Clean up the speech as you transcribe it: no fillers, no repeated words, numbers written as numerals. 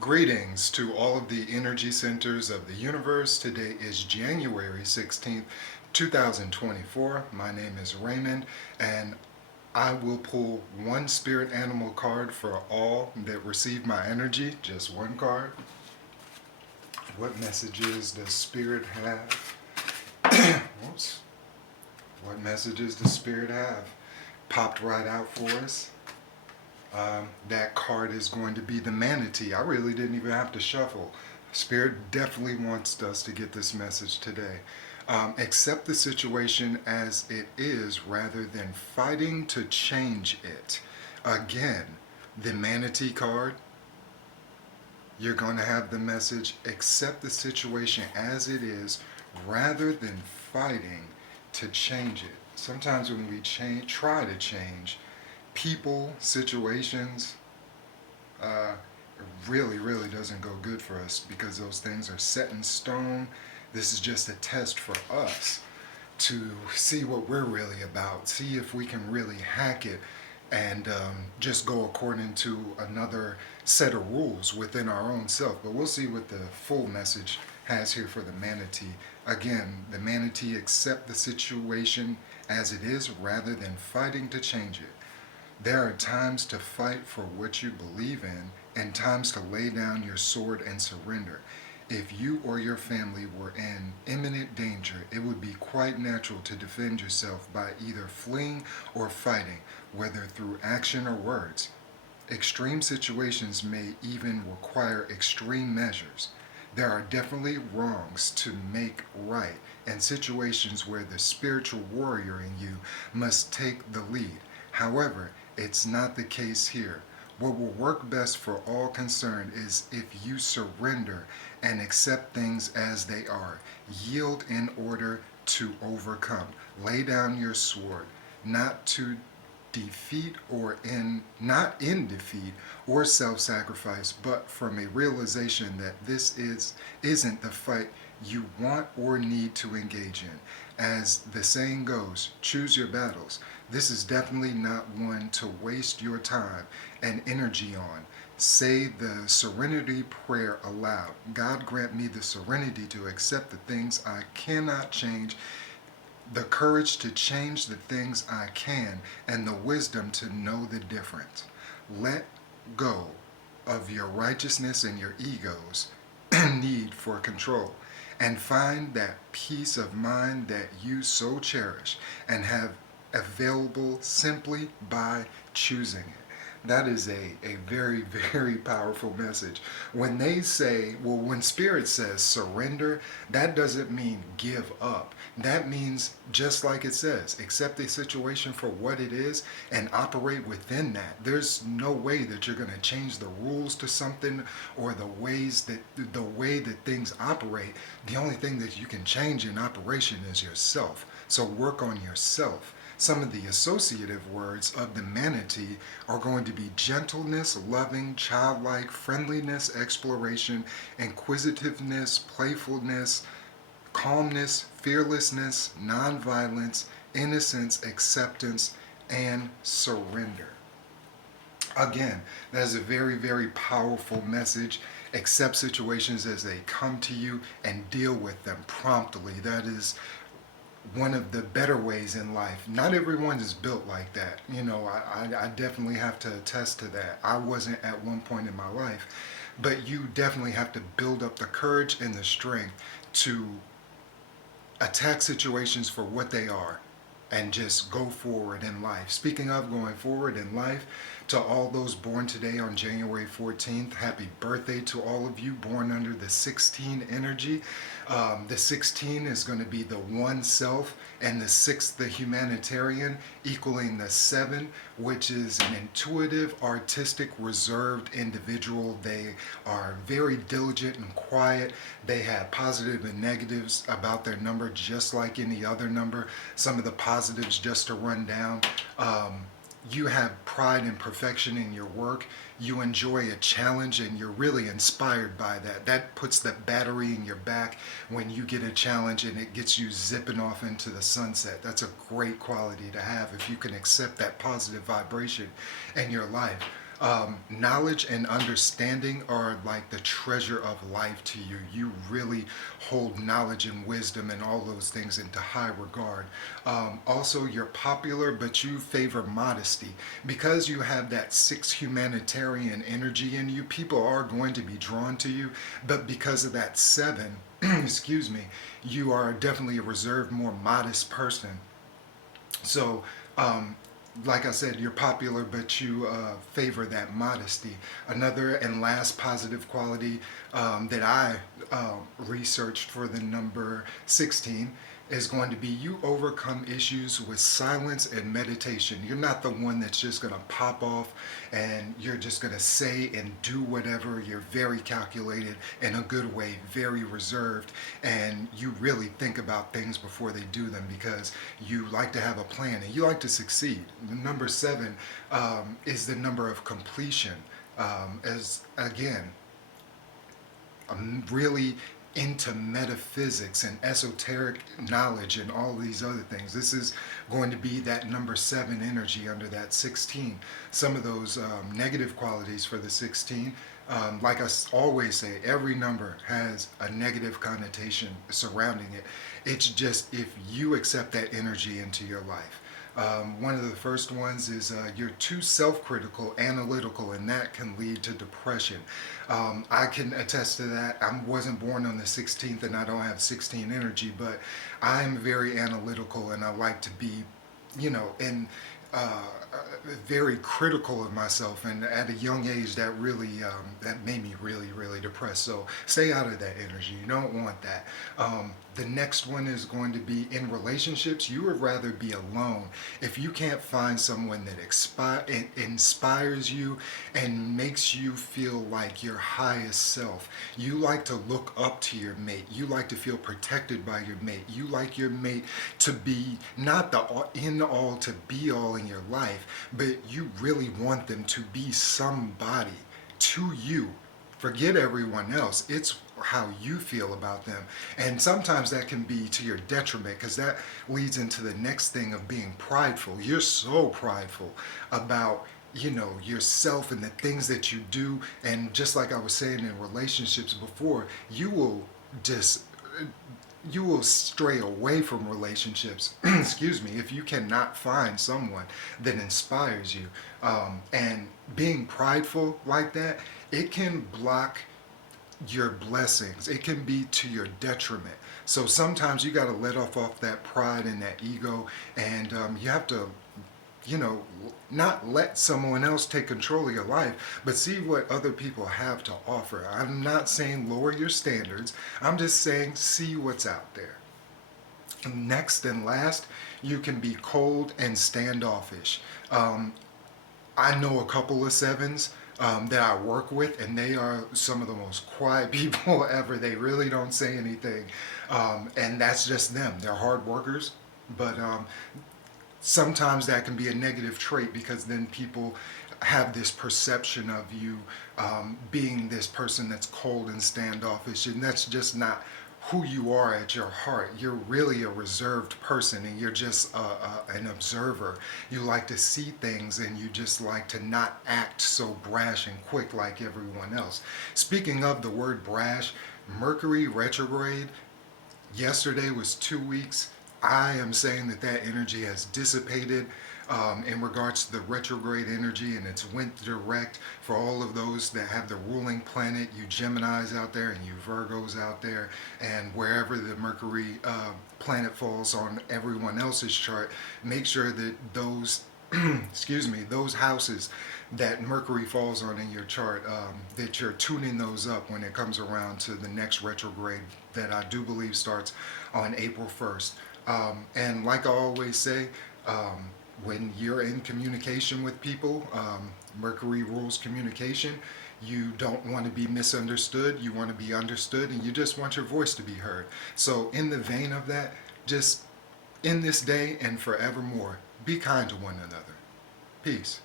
Greetings to all of the energy centers of the universe. Today is January 16th, 2024. My name is Raymond, and I will pull one spirit animal card for all that receive my energy. Just one card. What messages does spirit have? Whoops. What messages does spirit have? Popped right out for us. That card is going to be the manatee. I really didn't even have to shuffle. Spirit definitely wants us to get this message today. Accept the situation as it is rather than fighting to change it. Again, the manatee card, you're going to have the message accept the situation as it is rather than fighting to change it. Sometimes when we try to change people, situations, really doesn't go good for us because those things are set in stone. This is just a test for us to see what we're really about, see if we can really hack it and just go according to another set of rules within our own self. But we'll see what the full message has here for the manatee. Again, the manatee accept the situation as it is rather than fighting to change it. There are times to fight for what you believe in and times to lay down your sword and surrender. If you or your family were in imminent danger, it would be quite natural to defend yourself by either fleeing or fighting, whether through action or words. Extreme situations may even require extreme measures. There are definitely wrongs to make right and situations where the spiritual warrior in you must take the lead. However, it's not the case here. What will work best for all concerned is if you surrender and accept things as they are. Yield in order to overcome. Lay down your sword, not to defeat or not in defeat or self-sacrifice, but from a realization that isn't the fight you want or need to engage in. As the saying goes, choose your battles. This is definitely not one to waste your time and energy on. Say the serenity prayer aloud. God grant me the serenity to accept the things I cannot change, the courage to change the things I can, and the wisdom to know the difference. Let go of your righteousness and your ego's need for control, and find that peace of mind that you so cherish and have available simply by choosing it. That is a very powerful message. When they say, well, when Spirit says surrender, that doesn't mean give up. That means, just like it says, accept the situation for what it is and operate within that. There's no way that you're going to change the rules to something or the way that things operate. The only thing that you can change in operation is yourself. So work on yourself. Some of the associative words of the manatee are going to be gentleness, loving, childlike, friendliness, exploration, inquisitiveness, playfulness, calmness, fearlessness, nonviolence, innocence, acceptance, and surrender. Again, that is a very powerful message. Accept situations as they come to you and deal with them promptly. That is one of the better ways in life. Not everyone is built like that. I definitely have to attest to that. I wasn't at one point in my life, but you definitely have to build up the courage and the strength to attack situations for what they are and just go forward in life. Speaking of going forward in life, to all those born today on January 14th, happy birthday to all of you born under the 16 energy. The 16 is going to be the one self, and the 6, the humanitarian, equaling the 7, which is an intuitive, artistic, reserved individual. They are very diligent and quiet. They have positive and negatives about their number, just like any other number. Some of the positives, just to run down, you have pride and perfection in your work. You enjoy a challenge and you're really inspired by that. That puts the battery in your back when you get a challenge and it gets you zipping off into the sunset. That's a great quality to have if you can accept that positive vibration in your life. Knowledge and understanding are like the treasure of life to you. You really hold knowledge and wisdom and all those things into high regard. Also, you're popular, but you favor modesty. Because you have that six humanitarian energy in you, people are going to be drawn to you. But because of that seven, excuse me, you are definitely a reserved, more modest person. So, like I said, you're popular, but you favor that modesty. Another and last positive quality that I researched for the number 16 is going to be you overcome issues with silence and meditation. You're not the one that's just going to pop off and you're just going to say and do whatever. You're very calculated in a good way, very reserved, and you really think about things before they do them because you like to have a plan and you like to succeed. The number seven is the number of completion. As again, I'm really into metaphysics and esoteric knowledge and all these other things. This is going to be that number seven energy under that 16. Some of those negative qualities for the 16, like I always say, every number has a negative connotation surrounding it. It's just if you accept that energy into your life. One of the first ones is you're too self critical, analytical, and that can lead to depression. I can attest to that. I wasn't born on the 16th and I don't have 16 energy, but I'm very analytical and I like to be, in uh, very critical of myself, and at a young age that really that made me really depressed. So stay out of that energy. You don't want that. The next one is going to be in relationships. You would rather be alone. If you can't find someone that inspires you and makes you feel like your highest self, you like to look up to your mate. You like to feel protected by your mate. You like your mate to be not the end all to be all in your life, but you really want them to be somebody to you. Forget everyone else. It's how you feel about them. And sometimes that can be to your detriment because that leads into the next thing of being prideful. You're so prideful about yourself and the things that you do, and just like I was saying in relationships before, just you will stray away from relationships excuse me, if you cannot find someone that inspires you. And being prideful like that, it can block your blessings. It can be to your detriment. So sometimes you got to let off that pride and that ego, and you have to you know, not let someone else take control of your life, but see what other people have to offer. I'm not saying lower your standards, I'm just saying see what's out there. Next and last, you can be cold and standoffish. I know a couple of sevens that I work with, and they are some of the most quiet people ever. They really don't say anything, and that's just them. They're hard workers, but sometimes that can be a negative trait because then people have this perception of you being this person that's cold and standoffish, and that's just not who you are at your heart. You're really a reserved person, and you're just an observer. You like to see things, and you just like to not act so brash and quick like everyone else. Speaking of the word brash, Mercury retrograde yesterday was 2 weeks. I am saying that energy has dissipated in regards to the retrograde energy, and it's went direct for all of those that have the ruling planet, you Geminis out there and you Virgos out there, and wherever the Mercury planet falls on everyone else's chart, make sure that those excuse me, those houses that Mercury falls on in your chart, that you're tuning those up when it comes around to the next retrograde that I do believe starts on April 1st. And like I always say, when you're in communication with people, Mercury rules communication. You don't want to be misunderstood. You want to be understood, and you just want your voice to be heard. So, in the vein of that, just in this day and forevermore, be kind to one another. Peace.